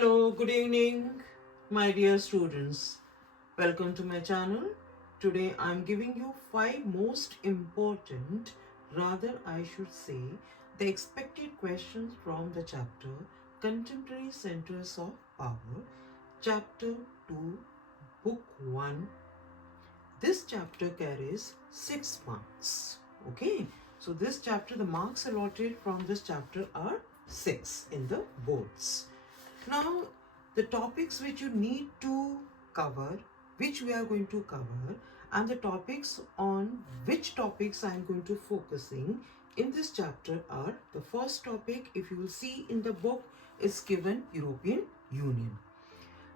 Hello, good evening, my dear students. Welcome to my channel. Today I am giving you 5 most important, rather I should say, the expected questions from the chapter Contemporary Centers of Power, Chapter 2, Book 1. This chapter carries 6 marks. Okay, so this chapter, the marks allotted from this chapter are 6 in the boards. Now, the topics which you need to cover, which we are going to cover, and the topics on which topics I am going to focusing in this chapter are: the first topic, if you will see in the book, is given European Union.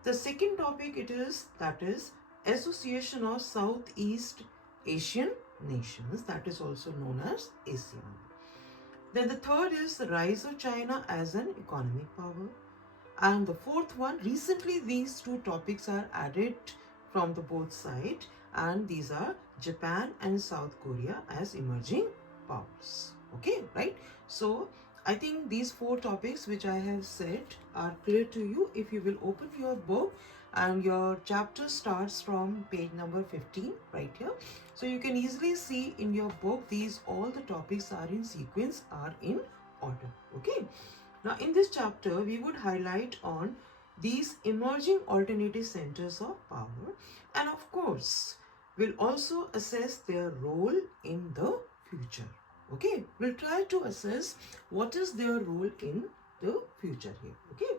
The second topic that is Association of Southeast Asian Nations, that is also known as ASEAN. Then the third is the rise of China as an economic power. And the fourth one, recently these two topics are added from the both sides, and these are Japan and South Korea as emerging powers. Okay, right? So I think these 4 topics which I have said are clear to you. If you will open your book, and your chapter starts from page number 15 right here, so you can easily see in your book these all the topics are in sequence, are in order. Okay. Now, in this chapter, we would highlight on these emerging alternative centers of power, and of course, we'll also assess their role in the future. Okay, we'll try to assess what is their role in the future here. Okay,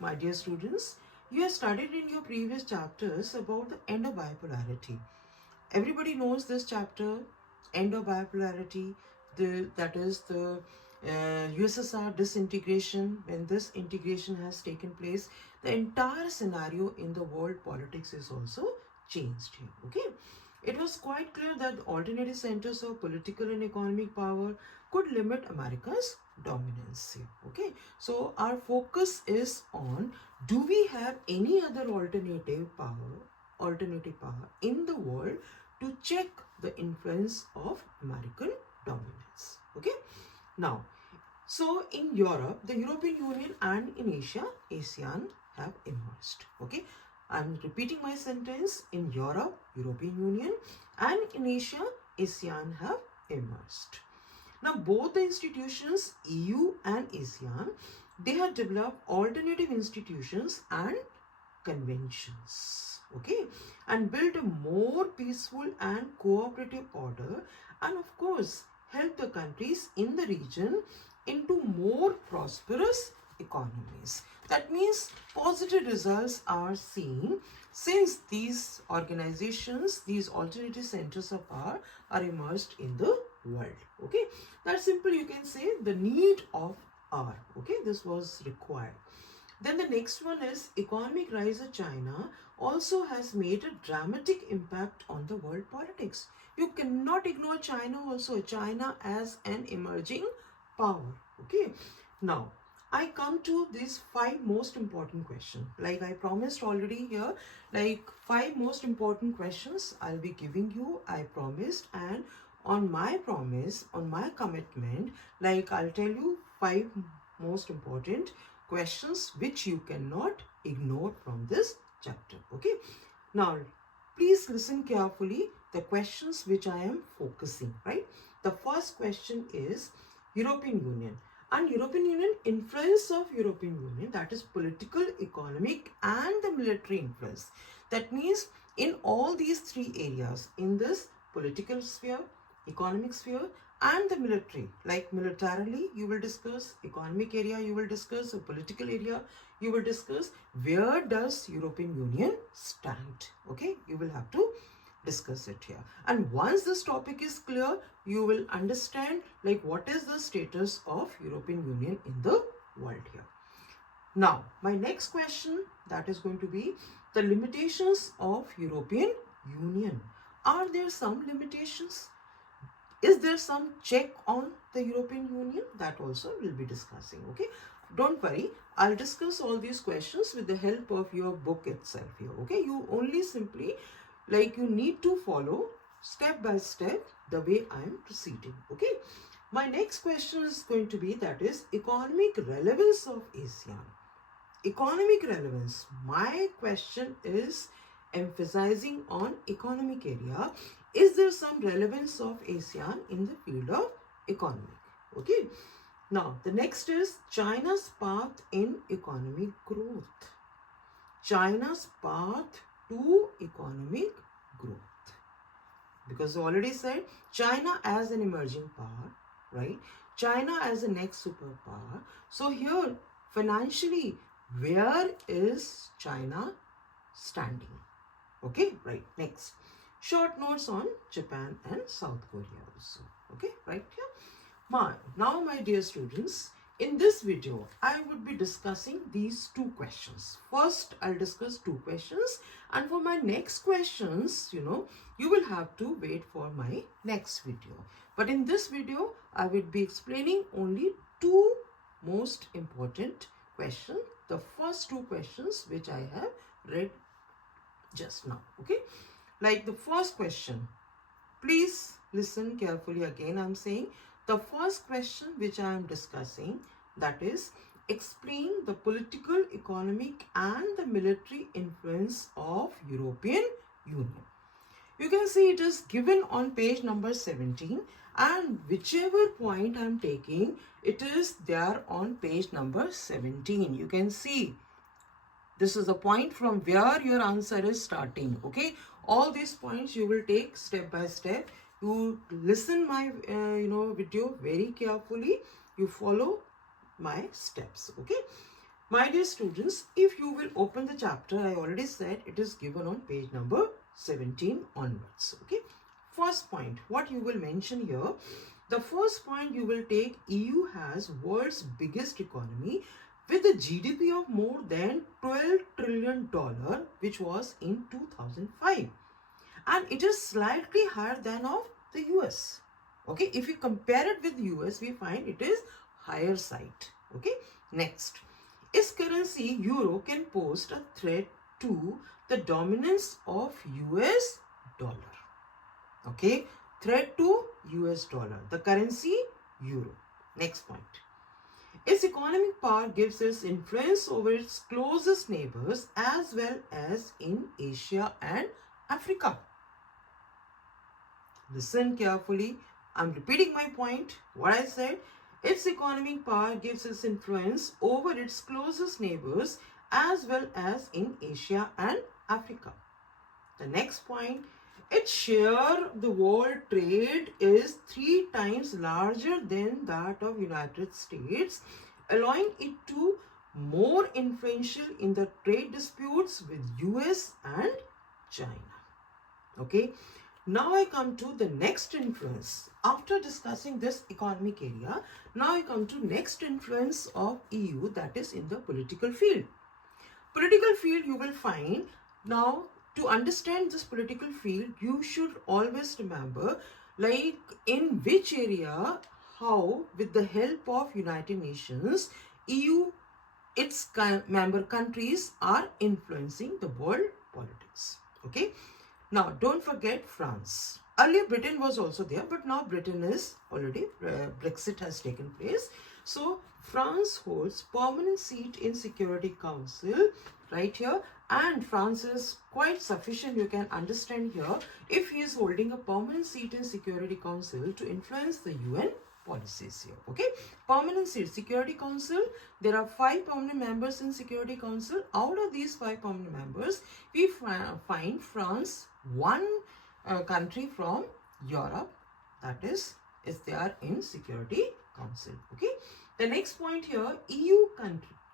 my dear students, you have studied in your previous chapters about the end of bipolarity. Everybody knows this chapter, end of bipolarity, that is the USSR disintegration. When this integration has taken place, the entire scenario in the world politics is also changed here. Okay, it was quite clear that the alternative centers of political and economic power could limit America's dominance here. Okay, so our focus is on, do we have any other alternative power in the world to check the influence of American dominance. Okay. Now, so in Europe, the European Union, and in Asia, ASEAN have emerged. Okay. I'm repeating my sentence. In Europe, European Union, and in Asia, ASEAN have emerged. Now, both the institutions, EU and ASEAN, they have developed alternative institutions and conventions. Okay, and build a more peaceful and cooperative order, and of course help the countries in the region into more prosperous economies. That means positive results are seen since these organizations, these alternative centers of power, are emerged in the world. Okay, that's simple. You can say the need of hour. Okay, this was required. Then the next one is economic rise of China also has made a dramatic impact on the world politics. You cannot ignore China also. China as an emerging power. Okay. Now, I come to these 5 most important questions. Like I promised already here, like 5 most important questions I'll be giving you. I promised, and on my promise, on my commitment, like I'll tell you 5 most important questions which you cannot ignore from this chapter. Okay. Now, please listen carefully the questions which I am focusing, right? The first question is European Union. And European Union, influence of European Union, that is political, economic and the military influence. That means in all these 3 areas, in this political sphere, economic sphere and the military, like militarily you will discuss, economic area you will discuss, the political area you will discuss, where does European Union stand. Okay, you will have to discuss it here. And once this topic is clear, you will understand like what is the status of European Union in the world here. Now, my next question, that is going to be the limitations of European Union. Are there some limitations? Is there some check on the European Union? That also we'll be discussing. Okay, don't worry, I'll discuss all these questions with the help of your book itself here. Okay, you only simply you need to follow step by step the way I am proceeding. Okay, my next question is going to be, that is economic relevance of ASEAN. Economic relevance. My question is emphasizing on economic area. Is there some relevance of ASEAN in the field of economic? Okay. Now, the next is China's path in economic growth. China's path to economic growth. Because I already said China as an emerging power, right? China as the next superpower. So here, financially, where is China standing? Okay, right. Next, short notes on Japan and South Korea also. Okay, right here. Now, my dear students, in this video, I would be discussing these two questions. First, I'll discuss two questions, and for my next questions, you will have to wait for my next video. But in this video, I will be explaining only two most important questions. The first two questions which I have read just now. Okay, like the first question, please listen carefully again. I'm saying the first question which I am discussing, that is, explain the political, economic and the military influence of European Union. You can see it is given on page number 17, and whichever point I am taking, it is there on page number 17. You can see this is the point from where your answer is starting. Okay, all these points you will take step by step. You listen my video very carefully. You follow my steps. Okay, my dear students, if you will open the chapter, I already said it is given on page number 17 onwards. Okay, first point, what you will mention here, the first point you will take, EU has world's biggest economy with a GDP of more than $12 trillion, which was in 2005. And it is slightly higher than of the US. Okay, if we compare it with US, we find it is higher side. Okay, next, its currency euro can pose a threat to the dominance of US dollar. Okay, threat to US dollar, the currency euro. Next point, its economic power gives it influence over its closest neighbors as well as in Asia and Africa. Listen carefully. I'm repeating my point. What I said, its economic power gives its influence over its closest neighbors as well as in Asia and Africa. The next point, its share the world trade is 3 times larger than that of United States, allowing it to more influential in the trade disputes with US and China. Okay, now I come to the next influence. After discussing this economic area, now I come to next influence of EU, that is in the political field. Political field you will find, now to understand this political field, you should always remember, like in which area, how with the help of United Nations, EU, its member countries are influencing the world politics. Okay, now don't forget France. Earlier Britain was also there, but now Britain is already, Brexit has taken place. So France holds permanent seat in Security Council right here, and France is quite sufficient. You can understand here, if he is holding a permanent seat in Security Council to influence the UN policies here. Okay, permanent seat, Security Council, there are 5 permanent members in Security Council. Out of these 5 permanent members, we find France, one country from Europe, that is there in Security Council. Okay, the next point here, EU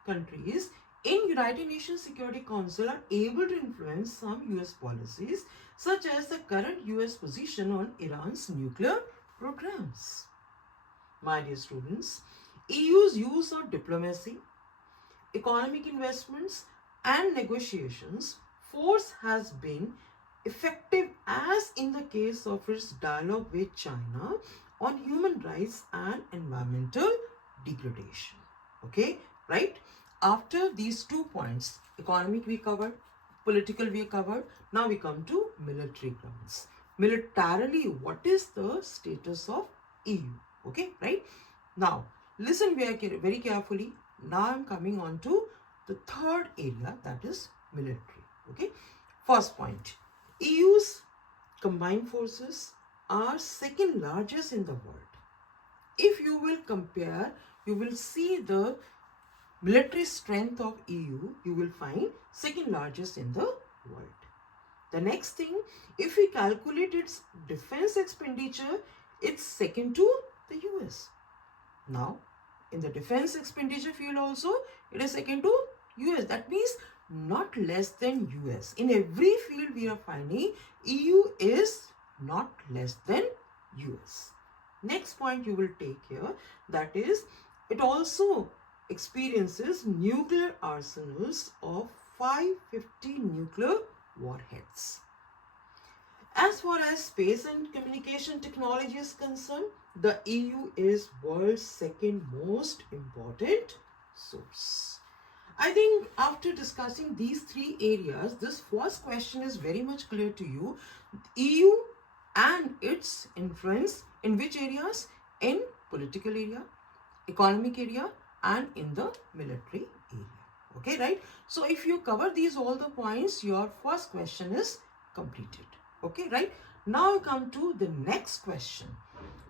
countries in United Nations Security Council are able to influence some US policies, such as the current US position on Iran's nuclear programs. My dear students, EU's use of diplomacy, economic investments and negotiations force has been effective, as in the case of its dialogue with China on human rights and environmental degradation. Okay, right? After these 2 points, economic we covered, political we covered, now we come to military grounds. Militarily, what is the status of EU? Okay, right? Now, listen very carefully. Now I'm coming on to the third area, that is military. Okay, first point, EU's combined forces are second largest in the world. If you will compare, you will see the military strength of EU, you will find second largest in the world. The next thing, if we calculate its defense expenditure, it's second to the US. Now, in the defense expenditure field also, it is second to US. That means not less than US. In every field we are finding EU is not less than US. Next point you will take here, that is, it also experiences nuclear arsenals of 550 nuclear warheads. As far as space and communication technology is concerned, the EU is world's second most important source. I think after discussing these three areas, this first question is very much clear to you. EU and its influence in which areas? In political area, economic area, and in the military area. Okay, right? So if you cover these all the points, your first question is completed. Okay, right? Now come to the next question.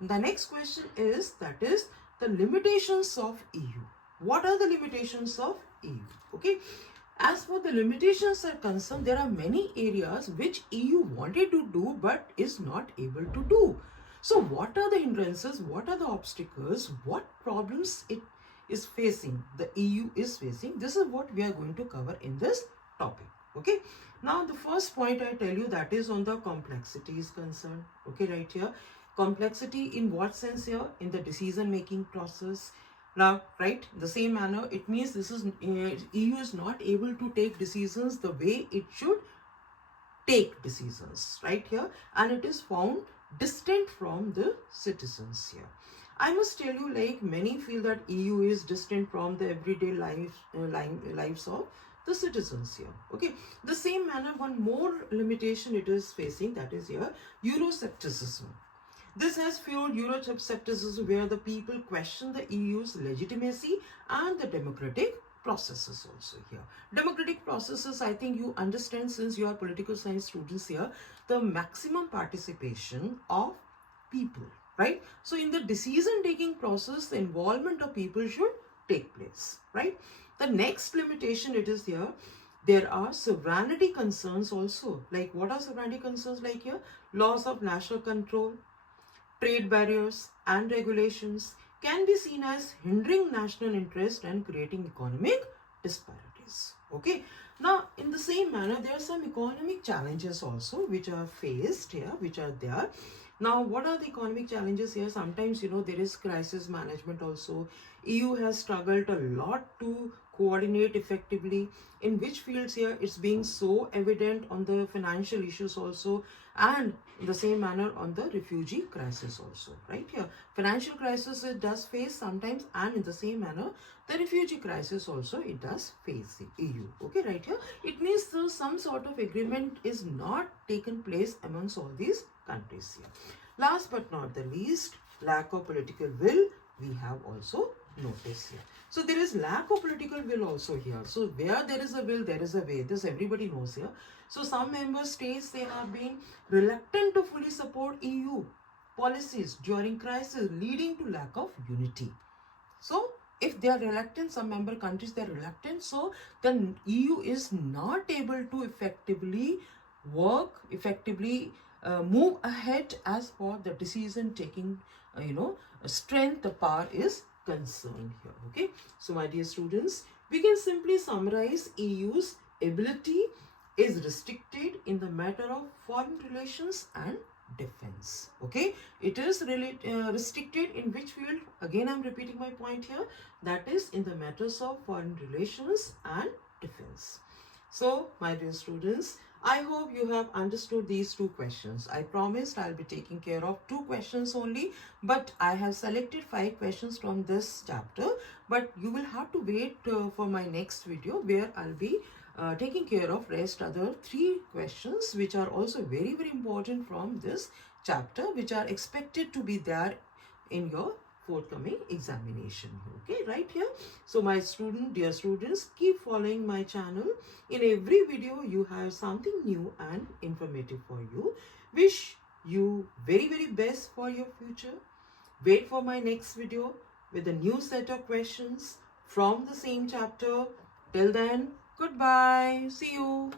The next question is, that is, the limitations of EU. What are the limitations of EU? Okay, as for the limitations are concerned, there are many areas which EU wanted to do but is not able to do. So what are the hindrances? What are the obstacles? What problems it is facing, the EU is facing? This is what we are going to cover in this topic. Okay, now the first point I tell you, that is on the complexity is concerned. Okay, right here, complexity in what sense here? In the decision making process. Now, right, the same manner, it means this is EU is not able to take decisions the way it should take decisions, right here, and it is found distant from the citizens here. I must tell you, like, many feel that EU is distant from the everyday lives of the citizens here. Okay, the same manner, one more limitation it is facing, that is here, Euroscepticism. This has fueled Euroscepticism, where the people question the EU's legitimacy and the democratic processes also here. Democratic processes, I think you understand since you are political science students here, the maximum participation of people, right? So in the decision taking process, the involvement of people should take place, right? The next limitation it is here, there are sovereignty concerns also. Like, what are sovereignty concerns? Like here, loss of national control, trade barriers and regulations can be seen as hindering national interest and creating economic disparities. Okay, now in the same manner, there are some economic challenges also which are faced here, which are there. Now, what are the economic challenges here? Sometimes, you know, there is crisis management also. EU has struggled a lot to coordinate effectively. In which fields here? It's being so evident on the financial issues also, and in the same manner on the refugee crisis also, right here. Financial crisis it does face sometimes, and in the same manner, the refugee crisis also it does face the EU. Okay, right here. It means some sort of agreement is not taken place amongst all these countries here. Last but not the least, lack of political will we have also noticed here. So there is lack of political will also here. So where there is a will, there is a way. This everybody knows here. So some member states, they have been reluctant to fully support EU policies during crisis, leading to lack of unity. So if they are reluctant, some member countries, they are reluctant, so then EU is not able to effectively work, move ahead as for the decision taking, strength, the power is concerned here. Okay, so my dear students, we can simply summarize EU's ability is restricted in the matter of foreign relations and defense. Okay, it is really restricted in which field? Again, I'm repeating my point here, that is in the matters of foreign relations and defense. So my dear students, I hope you have understood these two questions. I promised I'll be taking care of 2 questions only, but I have selected 5 questions from this chapter. But you will have to wait for my next video, where I'll be taking care of rest other 3 questions, which are also very, very important from this chapter, which are expected to be there in your forthcoming examination. Okay, right here. So my dear students, keep following my channel. In every video you have something new and informative for you. Wish you very best for your future. Wait for my next video with a new set of questions from the same chapter. Till then, goodbye. See you.